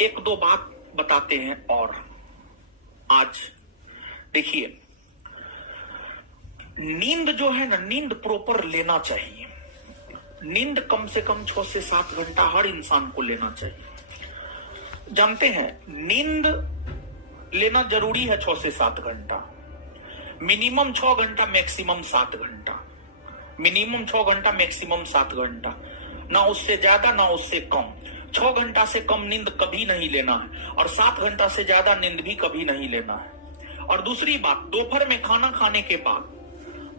एक दो बात बताते हैं। और आज देखिए, नींद जो है ना, नींद प्रॉपर लेना चाहिए। नींद कम से कम 6 से 7 घंटा हर इंसान को लेना चाहिए। जानते हैं, नींद लेना जरूरी है 6 से 7 घंटा, मिनिमम 6 घंटा, मैक्सिमम 7 घंटा। मिनिमम 6 घंटा, मैक्सिमम 7 घंटा, ना उससे ज्यादा ना उससे कम। 6 घंटा से कम नींद कभी नहीं लेना है, और 7 घंटा से ज्यादा नींद भी कभी नहीं लेना है। और दूसरी बात, दोपहर में खाना खाने के बाद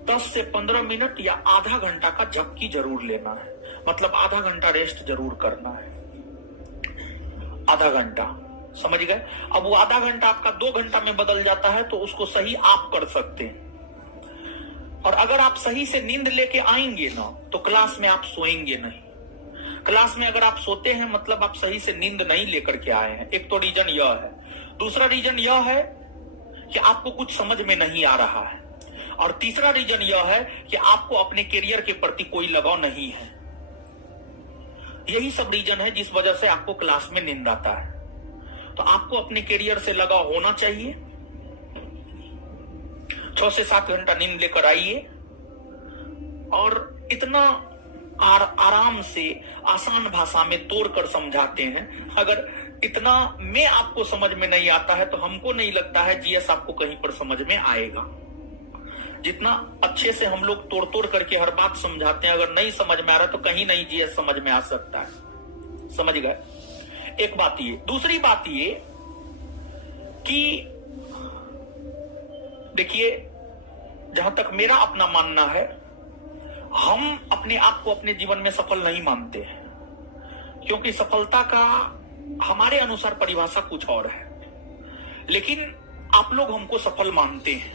10 से 15 मिनट या आधा घंटा का झपकी जरूर लेना है। मतलब आधा घंटा रेस्ट जरूर करना है, आधा घंटा, समझ गए। अब वो आधा घंटा आपका 2 घंटा में बदल जाता है, तो उसको सही आप कर सकते हैं। और अगर आप सही से नींद लेके आएंगे ना, तो क्लास में आप सोएंगे नहीं। क्लास में अगर आप सोते हैं, मतलब आप सही से नींद नहीं लेकर के आए हैं। एक तो रीजन यह है। दूसरा रीजन यह है कि आपको कुछ समझ में नहीं आ रहा है। और तीसरा रीजन यह है कि आपको अपने करियर के प्रति कोई लगाव नहीं है। यही सब रीजन है जिस वजह से आपको क्लास में नींद आता है। तो आपको अपने करियर से लगाव होना चाहिए। 6 से 7 घंटा नींद लेकर आइए, और इतना आराम से आसान भाषा में तोड़कर समझाते हैं। अगर इतना में आपको समझ में नहीं आता है, तो हमको नहीं लगता है जीएस आपको कहीं पर समझ में आएगा। जितना अच्छे से हम लोग तोड़ तोड़ करके हर बात समझाते हैं, अगर नहीं समझ में आ रहा तो कहीं नहीं जीएस समझ में आ सकता है। समझ गए। एक बात ये। दूसरी बात ये कि देखिए, जहां तक मेरा अपना मानना है, हम अपने आप को अपने जीवन में सफल नहीं मानते हैं, क्योंकि सफलता का हमारे अनुसार परिभाषा कुछ और है। लेकिन आप लोग हमको सफल मानते हैं,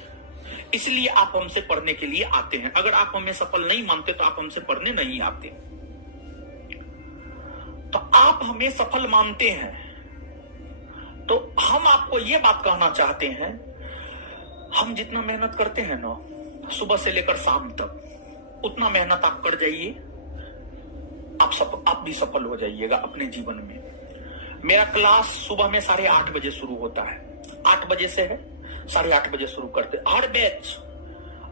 इसलिए आप हमसे पढ़ने के लिए आते हैं। अगर आप हमें सफल नहीं मानते तो आप हमसे पढ़ने नहीं आते। तो आप हमें सफल मानते हैं, तो हम आपको यह बात कहना चाहते हैं, हम जितना मेहनत करते हैं ना, सुबह से लेकर शाम तक, उतना मेहनत आप कर जाइए, आप भी सफल हो जाइएगा अपने जीवन में। मेरा क्लास सुबह में 8:30 बजे शुरू होता है। 8 बजे से है, 8:30 बजे शुरू करते। हर बैच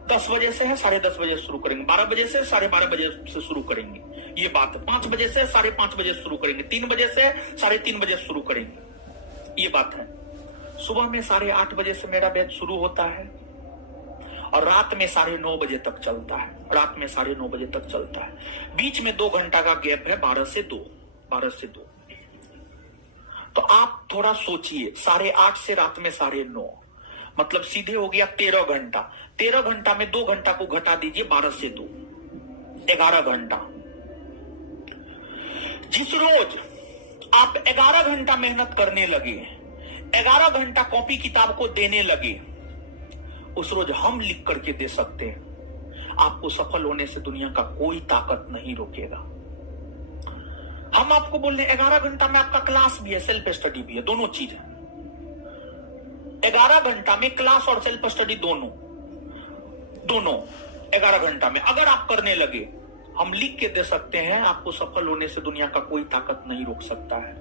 10 बजे से है, 10:30 बजे शुरू करेंगे। 12 बजे से 12:30 बजे से शुरू करेंगे, ये बात है। 5 बजे से 5:30 बजे शुरू करेंगे। 3 बजे से 3:30 बजे शुरू करेंगे, ये बात है। सुबह में 8:30 बजे से मेरा बैच शुरू होता है, और रात में 9:30 बजे तक चलता है। रात में 9:30 बजे तक चलता है। बीच में 2 घंटा का गैप है, 12 से 2। तो आप थोड़ा सोचिए, 8:30 से रात में 9:30, मतलब सीधे हो गया 13 घंटा। 13 घंटा में 2 घंटा को घटा दीजिए, 12 से 2, 11 घंटा। जिस रोज आप 11 घंटा मेहनत करने लगे, 11 घंटा कॉपी किताब को देने लगे, उस रोज हम लिख करके दे सकते हैं। आपको सफल होने से दुनिया का कोई ताकत नहीं रोकेगा। हम आपको बोल रहे हैं 11 घंटा में आपका क्लास भी है, सेल्फ स्टडी भी है, दोनों चीज है। 11 घंटा में क्लास और सेल्फ स्टडी दोनों 11 घंटा में अगर आप करने लगे, हम लिख के दे सकते हैं। आपको सफल होने से दुनिया का कोई ताकत नहीं रोक सकता है।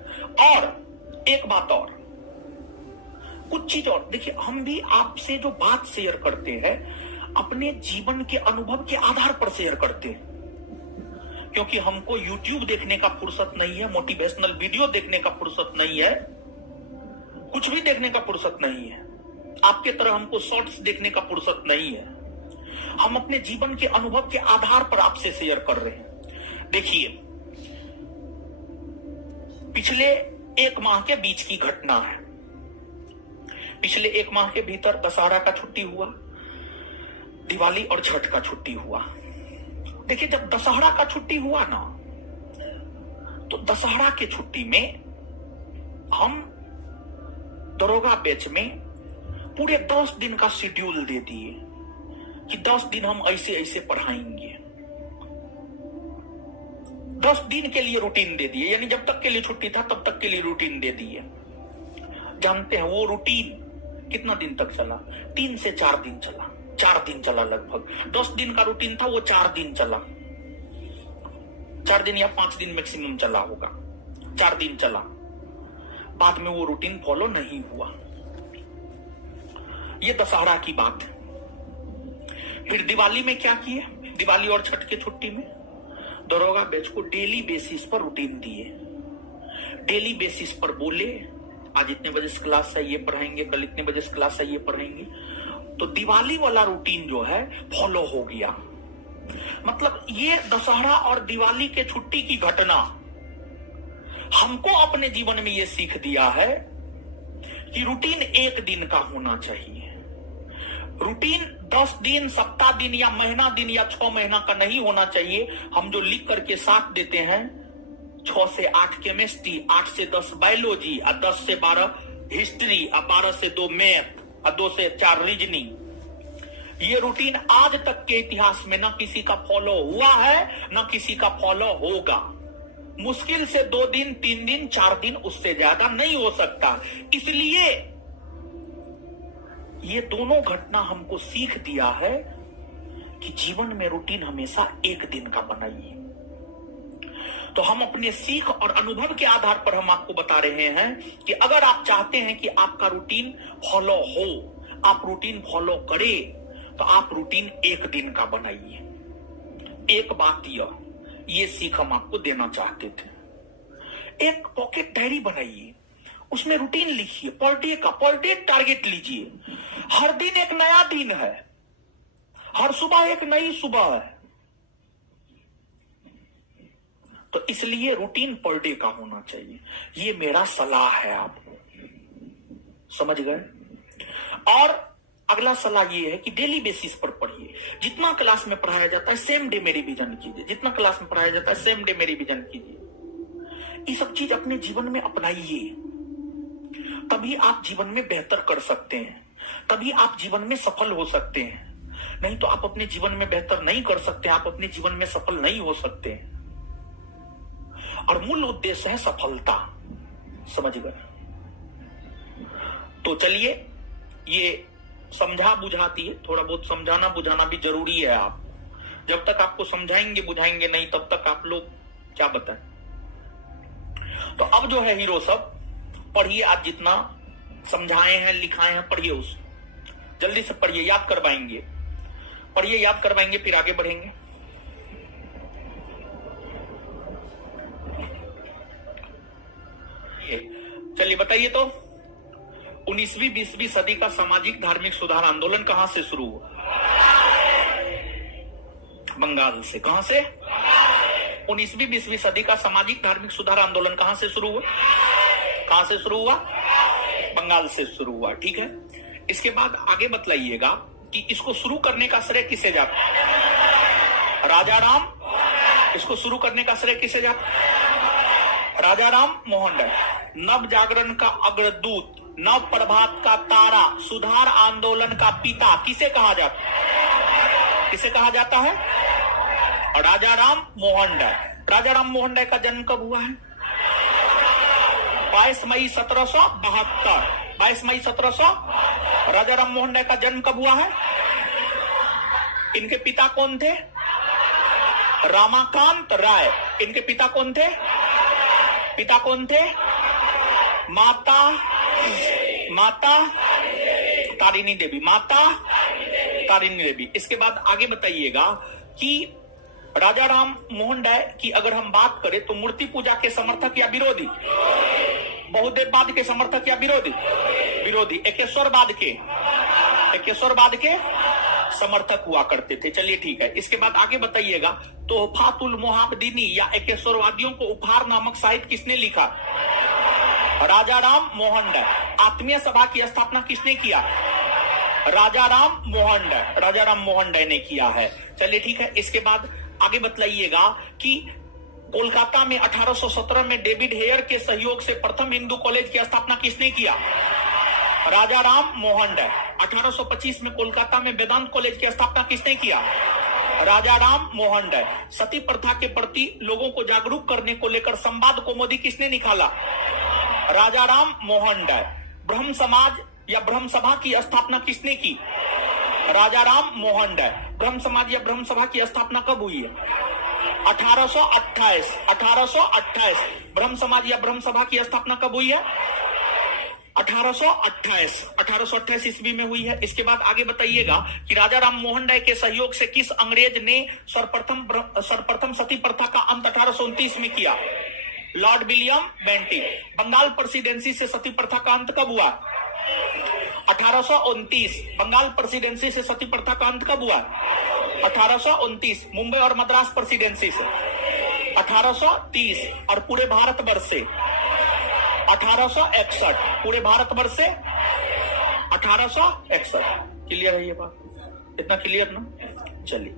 और एक बात और, कुछ चीज और देखिए, हम भी आपसे जो बात शेयर करते हैं, अपने जीवन के अनुभव के आधार पर शेयर करते हैं। क्योंकि हमको YouTube देखने का फुर्सत नहीं है, मोटिवेशनल वीडियो देखने का फुर्सत नहीं है, कुछ भी देखने का फुर्सत नहीं है। आपके तरह हमको शॉर्ट्स देखने का फुर्सत नहीं है। हम अपने जीवन के अनुभव के आधार पर आपसे शेयर कर रहे हैं। देखिए, पिछले 1 माह के बीच की घटना है। पिछले 1 माह के भीतर दशहरा का छुट्टी हुआ, दिवाली और छठ का छुट्टी हुआ। देखिए, जब दशहरा का छुट्टी हुआ ना, तो दशहरा के छुट्टी में हम दरोगा बैच में पूरे 10 दिन का शेड्यूल दे दिए कि 10 दिन हम ऐसे ऐसे पढ़ाएंगे। 10 दिन के लिए रूटीन दे दिए, यानी जब तक के लिए छुट्टी था तब तक के लिए रूटीन दे दिए। जानते हैं वो रूटीन कितना दिन तक चला? 3 से 4 दिन चला। 4 दिन चला लगभग। 10 दिन का रूटीन था, वो 4 दिन चला। 4 दिन या 5 दिन मैक्सिमम चला होगा। 4 दिन चला। बाद में वो रूटीन फॉलो नहीं हुआ। ये दशहरा की बात है। फिर दिवाली में क्या किए? दिवाली और छठ के छुट्टी में दरोगा बैच को डेली बेसिस पर रूटीन दिए, डेली बेसिस पर बोले आज इतने बजे से क्लास है ये पढ़ाएंगे, कल इतने बजे से क्लास है ये पढ़ाएंगे। तो दिवाली वाला रूटीन जो है फॉलो हो गया। मतलब ये दशहरा और दिवाली के छुट्टी की घटना हमको अपने जीवन में ये सीख दिया है कि रूटीन एक दिन का होना चाहिए। रूटीन 10 दिन, सप्ताह दिन या महीना दिन या 6 महीना का नहीं होना चाहिए। हम जो लिख करके साथ देते हैं 6 से 8 केमिस्ट्री, 8 से 10 बायोलॉजी, 10 से 12 हिस्ट्री, 12 से 2 मैथ, 2 से 4 रीजनिंग, ये रूटीन आज तक के इतिहास में न किसी का फॉलो हुआ है न किसी का फॉलो होगा। मुश्किल से 2 दिन, 3 दिन, 4 दिन, उससे ज्यादा नहीं हो सकता। इसलिए ये दोनों घटना हमको सीख दिया है कि जीवन में रूटीन हमेशा एक दिन का बनाइए। तो हम अपने सीख और अनुभव के आधार पर हम आपको बता रहे हैं कि अगर आप चाहते हैं कि आपका रूटीन फॉलो हो, आप रूटीन फॉलो करें, तो आप रूटीन एक दिन का बनाइए। एक बात ये सीख हम आपको देना चाहते थे। एक पॉकेट डायरी बनाइए, उसमें रूटीन लिखिए, पर डे टारगेट लीजिए। हर दिन एक नया दिन है, हर सुबह एक नई सुबह है। तो इसलिए रूटीन पर डे का होना चाहिए। ये मेरा सलाह है आपको, समझ गए? और अगला सलाह ये है कि डेली बेसिस पर पढ़िए। जितना क्लास में पढ़ाया जाता है सेम डे में रिवीजन कीजिए। जितना क्लास में पढ़ाया जाता है सेम डे में रिवीजन कीजिए। ये सब चीज अपने जीवन में अपनाइए, तभी आप जीवन में बेहतर कर सकते हैं, तभी आप जीवन में सफल हो सकते हैं। नहीं तो आप अपने जीवन में बेहतर नहीं कर सकते, आप अपने जीवन में सफल नहीं हो सकते। और मूल उद्देश्य है सफलता, समझ गए? तो चलिए, ये समझा बुझाती है, थोड़ा बहुत समझाना बुझाना भी जरूरी है। आप जब तक आपको समझाएंगे बुझाएंगे नहीं, तब तक आप लोग क्या बताएं। तो अब जो है हीरो सब पढ़िए, आज जितना समझाए हैं लिखाए हैं पढ़िए, उस जल्दी से पढ़िए, याद करवाएंगे, पढ़िए याद करवाएंगे, फिर आगे बढ़ेंगे। चलिए बताइए तो 19वीं 20वीं सदी का सामाजिक धार्मिक सुधार आंदोलन कहां से शुरू हुआ? बंगाल से। कहां से? 19वीं 20वीं सदी का सामाजिक धार्मिक सुधार आंदोलन कहां से शुरू हुआ? कहां से शुरू हुआ? बंगाल से शुरू हुआ। ठीक है, इसके बाद आगे बतलाइएगा कि इसको शुरू करने का श्रेय किसे जाता है? राजा राम। इसको शुरू करने का श्रेय किसे जाता है? राजा राम मोहन राय। नव जागरण का अग्रदूत, नव प्रभात का तारा, सुधार आंदोलन का पिता किसे कहा जाता है? किसे कहा जाता है? राजा राम मोहन राय। राजा राम मोहन राय का जन्म कब हुआ है? 22 मई 1772। 22 मई 1700। राजा राम मोहन राय का जन्म कब हुआ है? इनके पिता कौन थे? रामाकांत राय। इनके पिता कौन थे? पिता कौन थे? माता तारिणी देवी। माता तारिणी देवी। इसके बाद आगे बताइएगा कि राजा राम मोहन राय की अगर हम बात करें तो मूर्ति पूजा के समर्थक या विरोधी? बहुदेववाद के समर्थक या विरोधी? विरोधी। एकेश्वरवाद के समर्थक हुआ करते थे। चलिए ठीक है, इसके बाद आगे बताइएगा तोहफातुल मोहम्मदीनी या एकेश्वरवादियों को उपहार नामक साहित्य किसने लिखा? राजा राम मोहन राय। आत्मीय सभा की स्थापना किसने किया? राजा राम मोहन राय। राजा राम मोहन राय ने किया है। चलिए ठीक है, इसके बाद आगे बतलाइएगा कि कोलकाता में 1817 में डेविड हेयर के सहयोग से प्रथम हिंदू कॉलेज की स्थापना किसने किया? राजा राम मोहन राय। 1825 में कोलकाता में वेदांत कॉलेज की स्थापना किसने किया? राजा राम मोहन राय। सती प्रथा के प्रति लोगों को जागरूक करने को लेकर संवाद कौमुदी किसने निकाला? राजा राम मोहन राय। ब्रह्म समाज या ब्रह्म सभा की स्थापना किसने की? राजा राम मोहन राय। ब्रह्म समाज या ब्रह्म सभा की स्थापना कब हुई है? 1828। 1828। ब्रह्म समाज या ब्रह्म सभा की स्थापना कब हुई है? 1828 ईस्वी में हुई है। इसके बाद आगे बताइएगा कि राजा राम मोहन राय के सहयोग से किस अंग्रेज ने सर्वप्रथम सती प्रथा का अंत 1829 में किया? Lord William Bentinck. Bengal presidency से सती प्रथा का अंत कब हुआ? 1829। बंगाल प्रेसिडेंसी से सती प्रथा का अंत कब हुआ? 1829। मुंबई और मद्रास प्रेसिडेंसी से 1830 और पूरे भारतवर्ष से 1861। पूरे भारतवर्ष से 1861। क्लियर है ये बात? इतना क्लियर ना? चलिए।